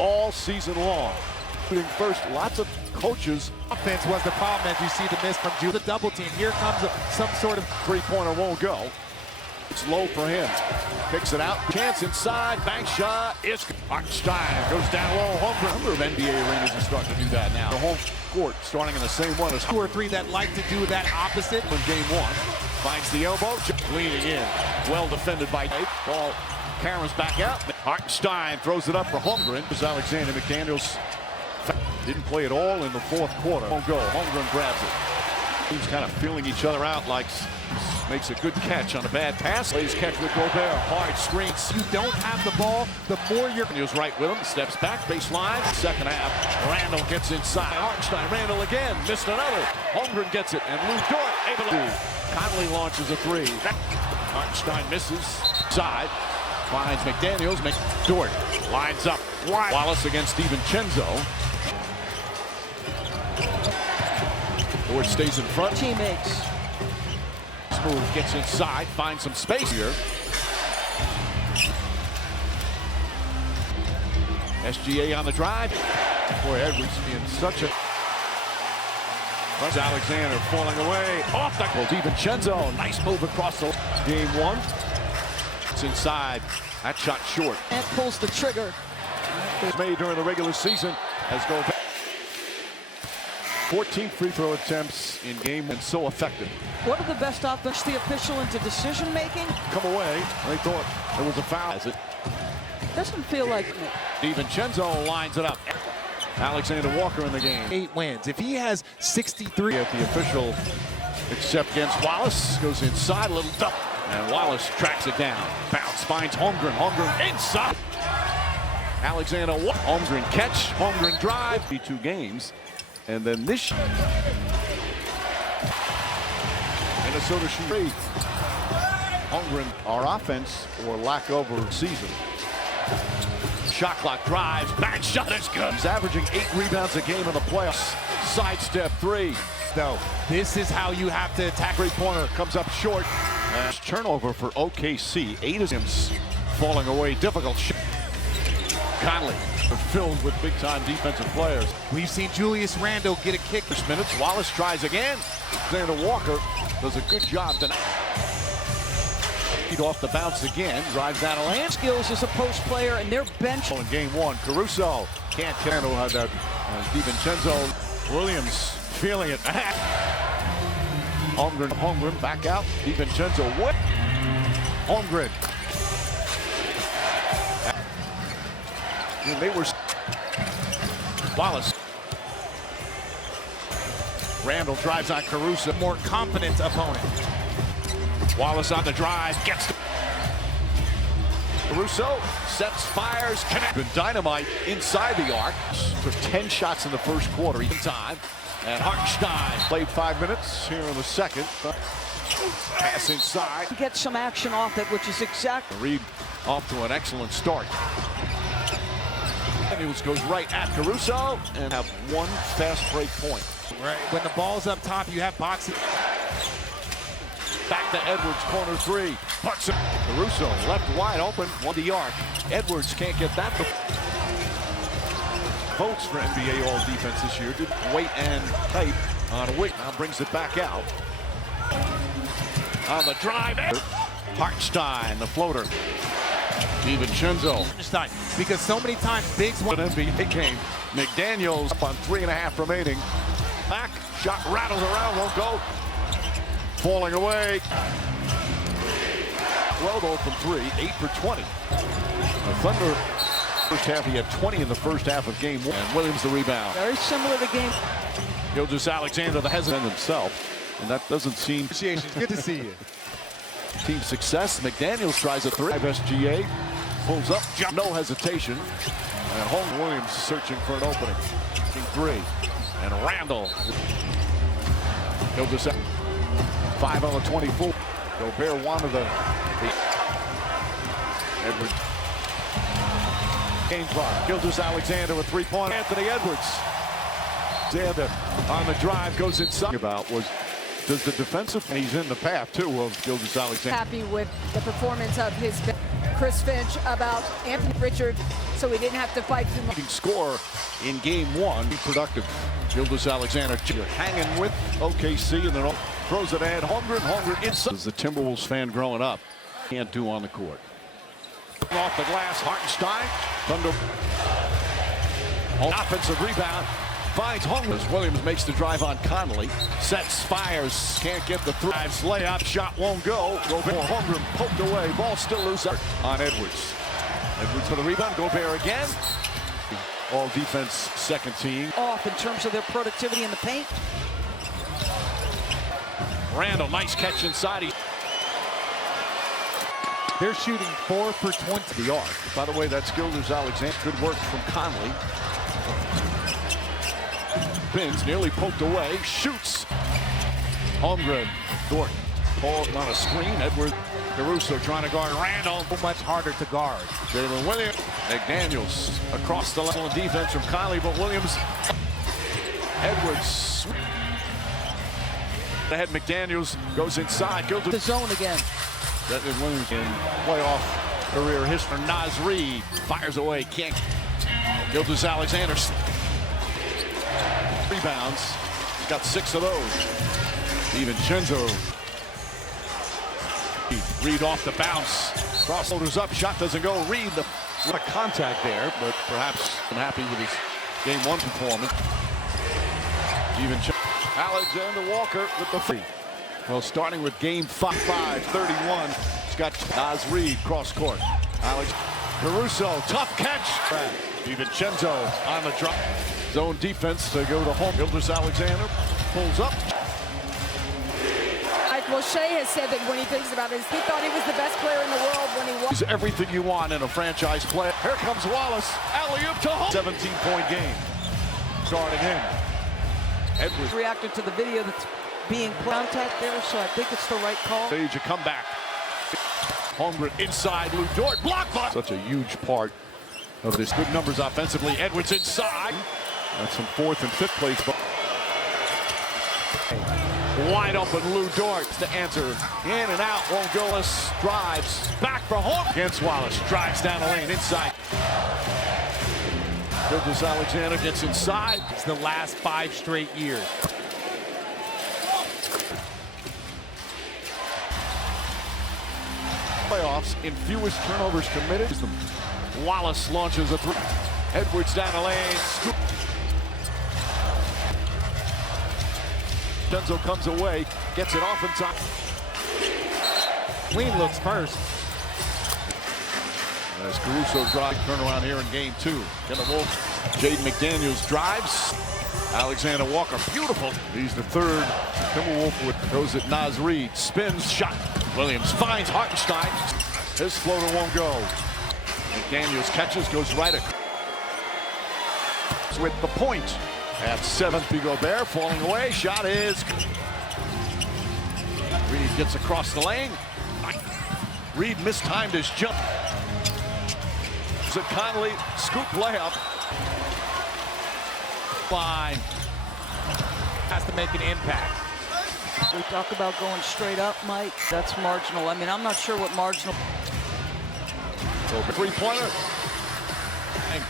all season long. First, lots of coaches. Offense was the problem as you see the miss from Jude. The double team. Here comes some sort of three-pointer won't go. It's low for him. Picks it out. Chance inside. Bank shot. It's Hartenstein goes down low. A number of NBA arenas are starting to do that now. The home court starting in the same one as 2 or 3 that like to do that opposite. In game 1, finds the elbow. Leaning in. Well defended by ball. Cameron's back out. Hartenstein throws it up for Holmgren. Alexander McDaniels didn't play at all in the fourth quarter. Won't go. Holmgren grabs it. Teams kind of feeling each other out. Like makes a good catch on a bad pass. Lays catch with Gobert. Hard screens. You don't have the ball, the more you're. He was right with him. Steps back. Baseline. Second half. Randall gets inside. Hartenstein. Randall again. Missed another. Holmgren gets it. And Lou Dort able to. Conley launches a 3. Hartenstein misses. Side. Finds McDaniels. Dort lines up. Wallace against DiVincenzo. Dort stays in front. Teammates. Smooth gets inside. Finds some space here. SGA on the drive. Boy, Edwards in such a. Alexander falling away. Off the goal. DiVincenzo. Nice move across the game 1. It's inside. That shot short. And pulls the trigger. Made during the regular season as go back. 14 free throw attempts in game and so effective. What are the best offense? The official into decision making. Come away. They thought there was a foul. As it doesn't feel like it. DiVincenzo lines it up. Alexander Walker in the game. 8 wins. If he has 63 at the official, except against Wallace, goes inside a little dump, and Wallace tracks it down. Bounce finds Holmgren. Holmgren inside. Alexander Holmgren catch. Holmgren drive. 2 games. And then this Minnesota shoot. Holmgren, our offense or lack over season. Shot clock drives. Back shot is good. He's averaging 8 rebounds a game in the playoffs. Sidestep 3. No, this is how you have to attack. 3-pointer comes up short. Turnover for OKC. 8 of him falling away. Difficult shot. Conley filled with big-time defensive players. We've seen Julius Randle get a kick. Minutes. Wallace tries again. Alexander Walker does a good job tonight. Off the bounce again. Drives down a lane. Skills as a post player, and their bench. In game 1, Caruso can't handle that. DiVincenzo. Williams feeling it. Holmgren back out. DiVincenzo whip. Holmgren. And they were. Wallace. Randall drives on Caruso. More confident opponent. Wallace on the drive. Gets to Caruso. Sets, fires, connects. Good dynamite inside the arc. Took 10 shots in the first quarter. Even time. And Hartenstein played 5 minutes here in the second. Pass inside. Get some action off it, which is exactly. Reed off to an excellent start. Daniels goes right at Caruso and have 1 fast break point. Right. When the ball's up top, you have boxing. Back to Edwards, corner 3. Puts it. Caruso left wide open, 1 to the arc. Edwards can't get that. Votes for NBA All Defense this year. Did weight and height on a Wick. Now brings it back out. On the drive. Hartenstein, the floater. DiVincenzo. Hartenstein, because so many times bigs want an NBA game. McDaniels up on 3.5 remaining. Back, shot rattles around, won't go. Falling away. Well, though, from 3, 8 for 20. The Thunder, first half, he had 20 in the first half of game 1. And Williams the rebound. Very similar to game. Gilgeous Alexander, the hesitant himself. And that doesn't seem. Appreciation. Good to see you. Team success. McDaniels tries a 3. SGA pulls up, jump, no hesitation. And Holmes Williams searching for an opening. 3. And Randall. Gilgeous 5 on the 24. Gobert wanted the Edwards. Game clock. Gilgeous Alexander with 3-point. Anthony Edwards. Alexander on the drive goes inside. About was does the defensive, and he's in the path too of Gilgeous Alexander. Happy with the performance of his. Chris Finch about Anthony Richard so he didn't have to fight too much. Score in game one. Be productive. Gilgeous-Alexander hanging with OKC and then throws it at Holmgren inside. As the Timberwolves fan growing up can't do on the court. Off the glass, Hartenstein. Thunder. Offensive rebound. Finds Holmgren. Williams makes the drive on Conley. Sets, fires. Can't get the drives. Layup. Shot won't go. Gobert. Holmgren poked away. Ball still loose on Edwards. Edwards for the rebound. Gobert again. All defense second team. Off in terms of their productivity in the paint. Randall, nice catch inside. They're shooting 4 for 20. The arc. By the way, that's Gilgeous-Alexander. Good work from Conley. Spins, nearly poked away. Shoots. Holmgren. Dort. Paul on a screen. Edward Caruso trying to guard Randall. So much harder to guard. Jalen Williams. McDaniels across the level of defense from Conley, but Williams. Edwards. Ahead, McDaniels goes inside. Goes to The zone again. that is Williams in playoff career history. Naz Reid fires away. Can't. Gilgeous-Alexander rebounds. He's got 6 of those. DiVincenzo. Reid off the bounce. Cross shoulders up. Shot doesn't go. Reid, a lot of contact there, but perhaps unhappy with his game 1 performance. DiVincenzo. Alexander Walker with the free. Well, starting with game 5-31. He's got Naz Reid cross court. Alex Caruso, tough catch. DiVincenzo on the drop. Zone defense to go to home. Gilgeous-Alexander pulls up. Like Moshe has said that when he thinks about it, he thought he was the best player in the world when he was. He's everything you want in a franchise play. Here comes Wallace. Alley-oop to home. 17-point game. Starting him. Edwards Reacted to the video that's being contact there, so I think it's the right call. stage a comeback. Holmgren inside. Lou Dort blocked by. Such a huge part of this. Good numbers offensively. Edwards inside. That's some 4th and 5th place. Wide open Lou Dort to answer. In and out. Won't go. Drives back for home. Against Wallace. Drives down the lane inside. Gilgeous-Alexander gets inside. It's the last 5 straight years. Playoffs in fewest turnovers committed. Wallace launches a 3. Edwards down the lane. Scoop. Denzo comes away, gets it off in time. Clean looks first. As Caruso drives, turnaround here in game 2. Can the Wolves? Jaden McDaniels drives. Alexander Walker, beautiful. He's the 3rd Timberwolf. Throws it. Naz Reid spins, shot. Williams finds Hartenstein. His floater won't go. McDaniels catches, goes right across. With the point at 7th. Gobert falling away. Shot is. Reid gets across the lane. Reid mistimed his jump. At Conley, scoop layup. Fine. Has to make an impact. We talk about going straight up, Mike. That's marginal. I mean, I'm not sure what marginal. Three-pointer. And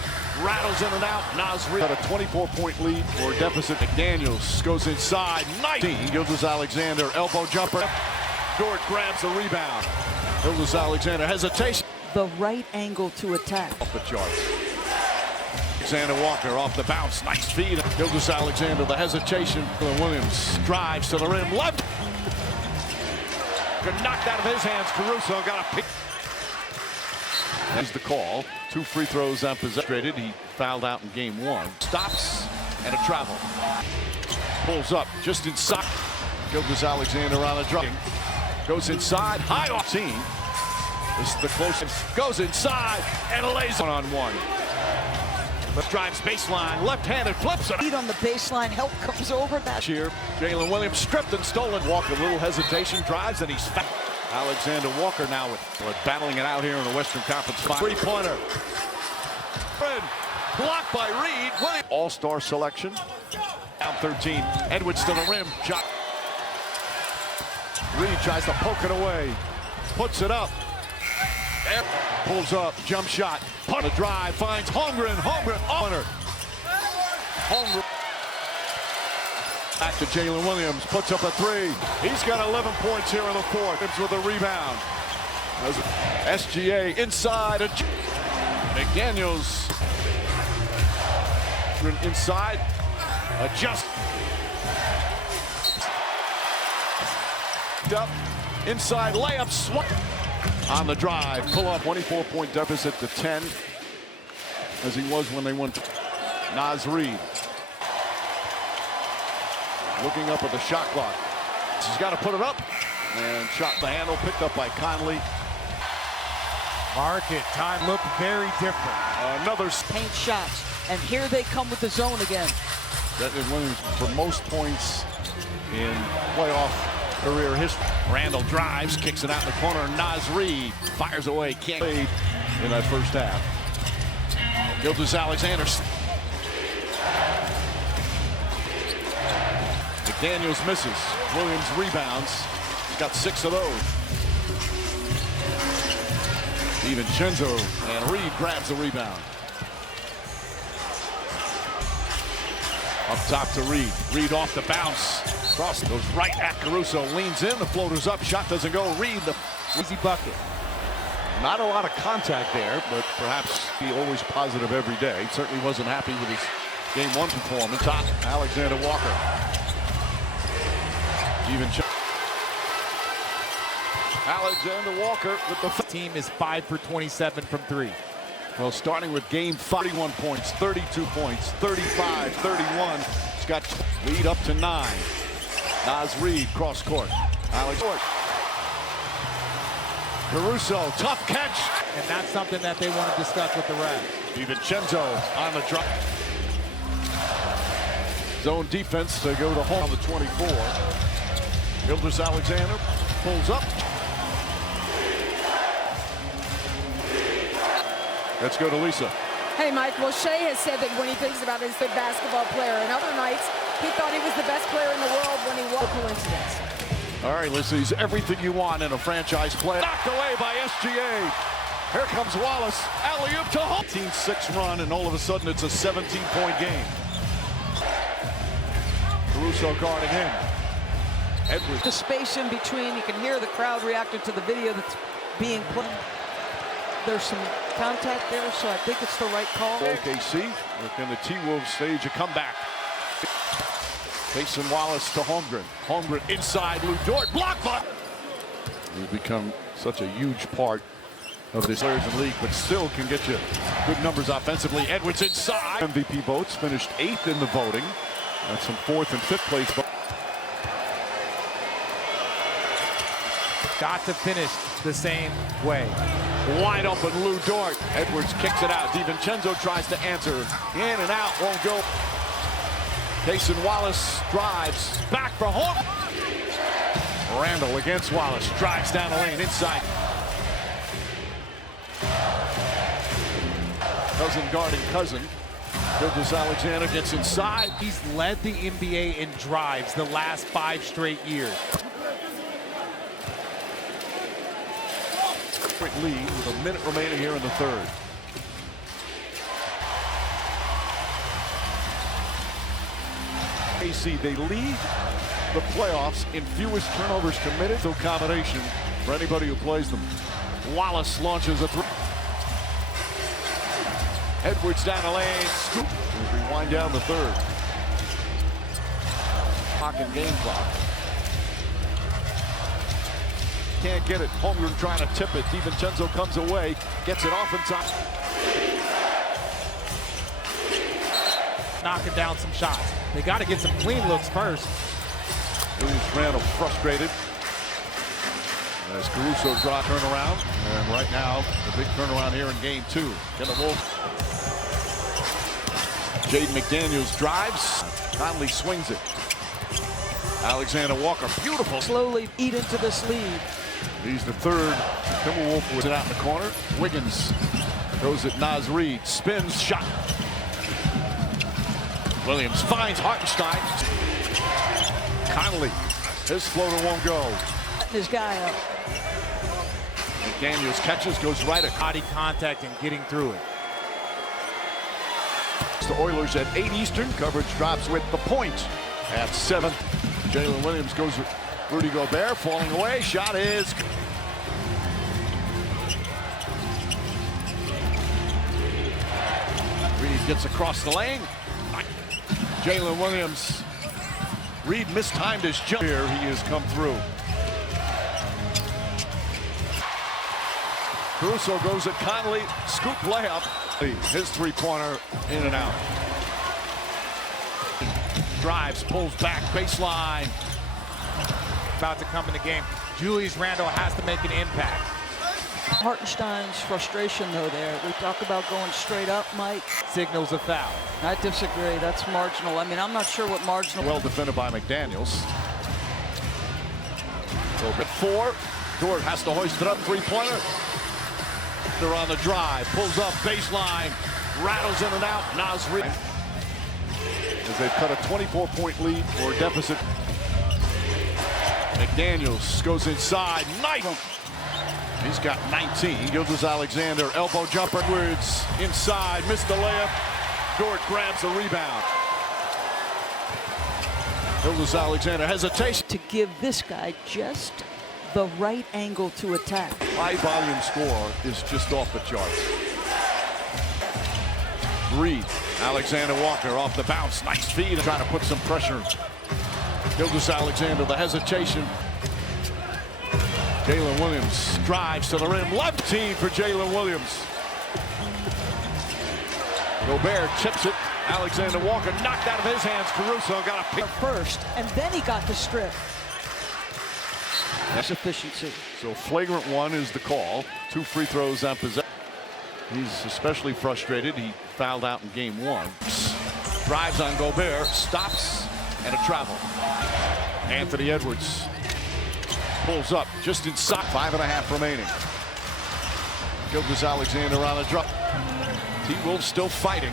rattles in and out. Naz Reid had a 24-point lead or deficit. McDaniels goes inside. Nice. Gilgeous-Alexander, elbow jumper. Dort grabs the rebound. Gilgeous-Alexander hesitation. The right angle to attack. Off the charts. Alexander Walker off the bounce. Nice feed. Gilgeous-Alexander, the hesitation for Williams. Drives to the rim. Left. Got knocked out of his hands. Caruso got a pick. That's the call. 2 free throws on possession. He fouled out in game 1. Stops and a travel. Pulls up just inside. Gilgeous-Alexander on a drop. Goes inside. High off team. This is the closest. Goes inside and lays one-on-one. Drives baseline, left-handed, flips it. Feet on the baseline, help comes over that. Here, Jalen Williams stripped and stolen. Walker, little hesitation, drives, and he's fat. Alexander Walker now with battling it out here in the Western Conference Finals. Three-pointer. Blocked by Reid. All-star selection. Down 13. Edwards to the rim. Shot. Reid tries to poke it away. Puts it up. Pulls up, jump shot, punt a drive, finds Holmgren, honor. Holmgren. Back to Jalen Williams, puts up a three. He's got 11 points here in the fourth. With a rebound. SGA inside. McDaniels inside. Adjust. Up. Inside layup. On the drive. Pull up. 24-point deficit to 10. As he was when they won. Naz Reid. Looking up at the shot clock. He's got to put it up. And shot the handle. Picked up by Conley. Market time looked very different. Another paint shots. And here they come with the zone again. That is Williams for most points in playoff career history. Randall drives, kicks it out in the corner. Naz Reid fires away. Can't lead in that first half. Gilgeous-Alexander. McDaniels misses. Williams rebounds. He's got 6 of those. DiVincenzo and Reid grabs the rebound. Up top to Reid. Reid off the bounce. Cross goes right at Caruso. Leans in. The floater's up. Shot doesn't go. Reid the easy bucket. Not a lot of contact there, but perhaps he always positive every day. Certainly wasn't happy with his game 1 performance. Top Alexander Walker. Alexander Walker with the team is 5 for 27 from 3. Well, starting with game 31 points, 32 points, 35, 31. He's got lead up to 9. Naz Reid cross court. Alex Caruso, tough catch. And that's something that they want to discuss with the refs. DiVincenzo on the drop. Zone defense to go to home on the 24. Gilgeous-Alexander pulls up. Let's go to Lisa. Hey, Mike, well, Shea has said that when he thinks about his good basketball player, and other nights, he thought he was the best player in the world when he won. Coincidence. All right, Lisa, he's everything you want in a franchise play. Knocked away by SGA. Here comes Wallace. Alley-oop to home. 18-6 run, and all of a sudden it's a 17-point game. Caruso guarding him. Edwards. The space in between, you can hear the crowd reacting to the video that's being played. There's some contact there, so I think it's the right call. OKC, can the T-Wolves stage a comeback? Mason Wallace to Holmgren. Holmgren inside, Lou Dort, block by. He's become such a huge part of this players in the league, but still can get you good numbers offensively. Edwards inside. MVP votes finished 8th in the voting. That's some 4th and 5th place. Got to finish the same way. Wide open Lou Dort. Edwards kicks it out. DiVincenzo tries to answer. In and out, won't go. Mason Wallace drives back for home. Randall against Wallace. Drives down the lane inside. Cousin guarding Cousin. Gilgeous-Alexander gets inside. He's led the NBA in drives the last 5 straight years. Lead with a minute remaining here in the third. AC, they lead the playoffs in fewest turnovers committed. So combination for anybody who plays them. Wallace launches a three. Edwards down the lane. Scoop. As we wind down the third. Clock and game clock. Can't get it. Holmgren trying to tip it. DiVincenzo comes away. Gets it off in time. Knocking down some shots. They got to get some clean looks first. Williams Randall frustrated. As Caruso draw turnaround. And right now, the big turnaround here in game 2. Can the Wolves. Jaden McDaniels drives. Conley swings it. Alexander Walker, beautiful. Slowly eat into this lead. He's the third. Timberwolves was it out in the corner. Wiggins throws it. Naz Reid spins, shot. Williams finds Hartenstein. Conley, his floater won't go. This guy up. Daniels catches, goes right at Body contact and getting through it. the Oilers at 8 Eastern. Coverage drops with the point at 7. Jalen Williams goes with Rudy Gobert, falling away. Shot is. Reed gets across the lane. Jalen Williams. Reed mistimed his jump. Here he has come through. Caruso goes at Conley. Scoop layup. His three-pointer in and out. Drives, pulls back, baseline. About to come in the game. Julius Randle has to make an impact. Hartenstein's frustration, though, there. We talk about going straight up, Mike. Signals a foul. I disagree. That's marginal. I mean, I'm not sure what marginal. Well defended by McDaniels. Over at 4. Dort has to hoist it up. Three-pointer. They're on the drive. Pulls up baseline. Rattles in and out. Nasri. As they've cut a 24-point lead or deficit. McDaniels goes inside. Knife. He's got 19. Gilgeous-Alexander, elbow jumper. Edwards inside, missed the layup. Dort grabs the rebound. Gilgeous-Alexander hesitation. To give this guy just the right angle to attack. High volume score is just off the charts. Reed, Alexander Walker off the bounce. Nice feed, trying to put some pressure. Gilgeous-Alexander, the hesitation. Jalen Williams drives to the rim. Left team for Jalen Williams. Gobert chips it. Alexander Walker knocked out of his hands. Caruso got a pick First, and then he got the strip. That's efficiency. So flagrant one is the call. 2 free throws on possession. He's especially frustrated. He fouled out in game 1. Drives on Gobert, stops, and a travel. Anthony Edwards pulls up just inside. 5.5 remaining. Gilgeous-Alexander on a drop. T-Wolves still fighting.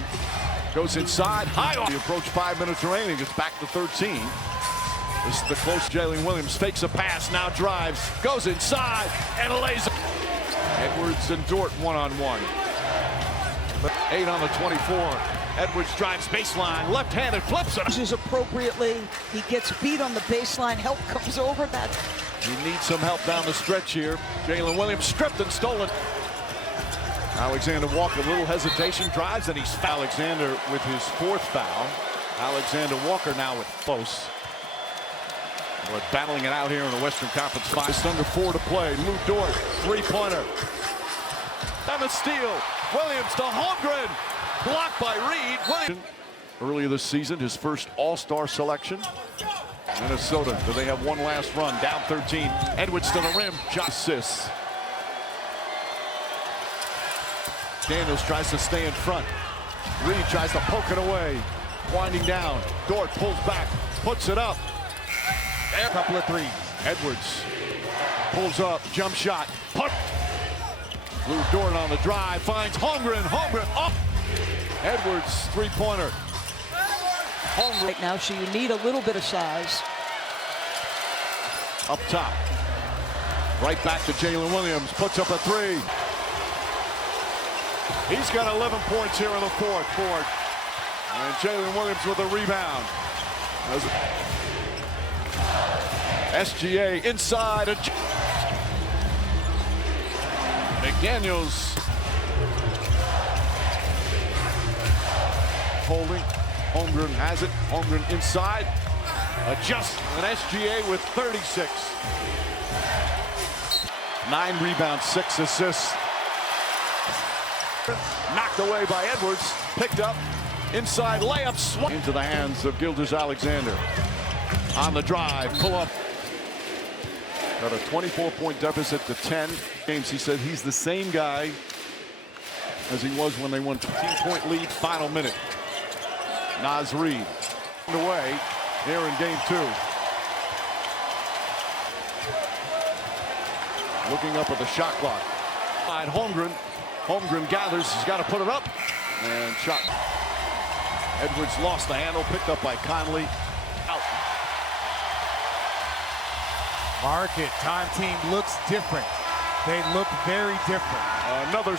Goes inside. High on. He approached 5 minutes remaining. It's back to 13. This is the close. Jalen Williams fakes a pass. Now drives. Goes inside and lays. Edwards and Dort one-on-one. 8 on the 24. Edwards drives baseline. Left-handed flips it. Uses appropriately. He gets beat on the baseline. Help comes over that. He needs some help down the stretch here. Jalen Williams stripped and stolen. Alexander Walker, a little hesitation, drives, and he's fouled. Alexander with his 4th foul. Alexander Walker now with close. We're battling it out here in the Western Conference Finals. Just under 4 to play. Lou Dort, three-pointer. And a steal. Williams to Holmgren. Blocked by Reed. Williams. Earlier this season, his first All-Star selection. Minnesota, do they have one last run? Down 13. Edwards to the rim. Shot assists. Daniels tries to stay in front. Reed tries to poke it away. Winding down. Dort pulls back. Puts it up. A couple of threes. Edwards pulls up. Jump shot. Put. Lou Dort on the drive. Finds Holmgren. Holmgren up. Edwards three-pointer. Right now, so you need a little bit of size. Up top. Right back to Jalen Williams. Puts up a 3. He's got 11 points here in the 4th. And Jalen Williams with a rebound. SGA inside. McDaniels holding. Holmgren has it. Holmgren inside. Adjusts. An SGA with 36. 9 rebounds, 6 assists. Knocked away by Edwards. Picked up. Inside layup. Swung into the hands of Gilgeous-Alexander. On the drive. Pull up. Got a 24-point deficit to 10. Games, he said he's the same guy as he was when they won 15-point lead. Final minute. Naz Reid away here in game 2. Looking up at the shot clock. Holmgren. Holmgren gathers. He's got to put it up. And shot. Edwards lost the handle. Picked up by Conley. Out. Mark it. Time team looks different. They look very different. Another